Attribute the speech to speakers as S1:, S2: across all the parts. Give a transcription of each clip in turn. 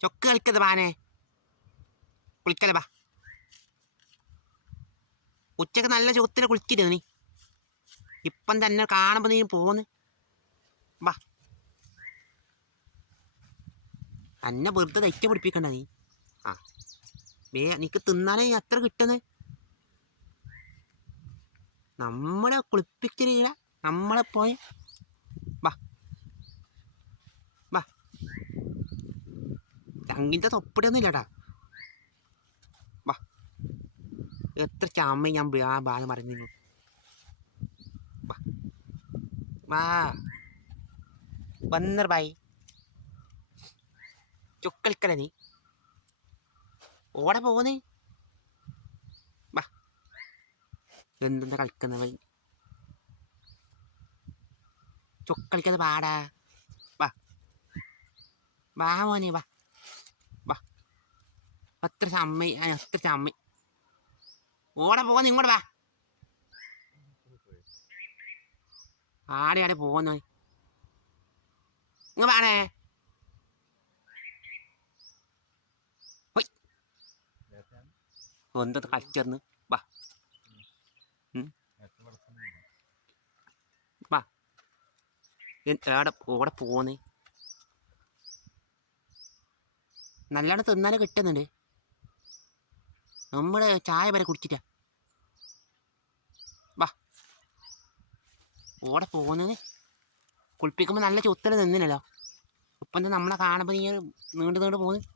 S1: ചൊക്ക് കളിക്കത് ബാനെ കുളിക്കല വാ ഉച്ചയ്ക്ക് നല്ല ചുവത്തിൽ കുളിച്ചിരുന്നു നീ. ഇപ്പം തന്നെ കാണുമ്പോൾ നീ പോന്ന്. വാ തന്നെ വെറുതെ തയ്ച്ച പിടിപ്പിക്കണ്ട നീ. ആ. വേ നിനക്ക് തിന്നാനേ അത്ര കിട്ടുന്നത് നമ്മളെ കുളിപ്പിക്കലില്ല നമ്മളെ പോയ വാ വാ തങ്ങിന്റെ തൊപ്പടിയൊന്നും ഇല്ലടാ വാ. എത്ര ചമ്മ ഞാൻ ആ ബാല മറിഞ്ഞു വാ. വാ. വന്നർ ബായി ചുക്കളിക്കല നീ. ഓടെ പോകുന്നേ വാ. എന്തെന്താ കളിക്കുന്നവൻ ചുക്കളിക്കത് പാടാ. വാ. വാ മോനെ വാ. അത്ര ചമ്മി അത്ര ചമ്മി ഓടെ പോകാൻ ഇങ്ങോട്ട് വാ. ആടെ ആടെ പോകുന്നു ഇങ്ങ വേണേ എന്താ കളിച്ചേർന്ന്? വാ. വാ. ഓടെ പോന്ന് നല്ലോണം തിന്നാനും കിട്ടുന്നുണ്ട്. നമ്മൾ ചായ വരെ കുടിച്ചിട്ടാ. വാ. ഓടെ പോകുന്നത് കുളിപ്പിക്കുമ്പോൾ നല്ല ചുത്തൽ നിന്നില്ലല്ലോ. ഇപ്പം എന്താ നമ്മളെ കാണുമ്പോൾ നീ നീണ്ടു നീണ്ടു പോകുന്നു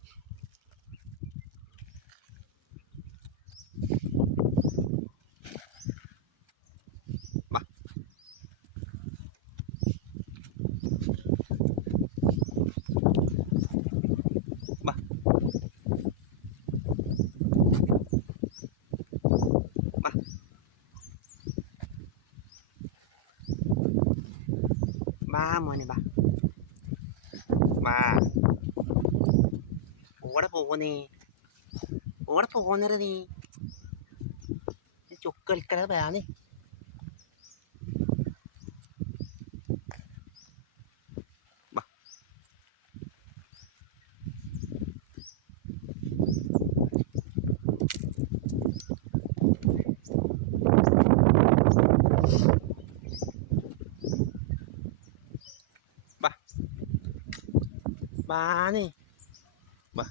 S1: വാ മോനെ വാ. വാ. ഓടെ പോകുന്നേ ഓടെ പോകുന്നത് നീ. ചൊക്ക് കളിക്കണ വേണേ มานี่บา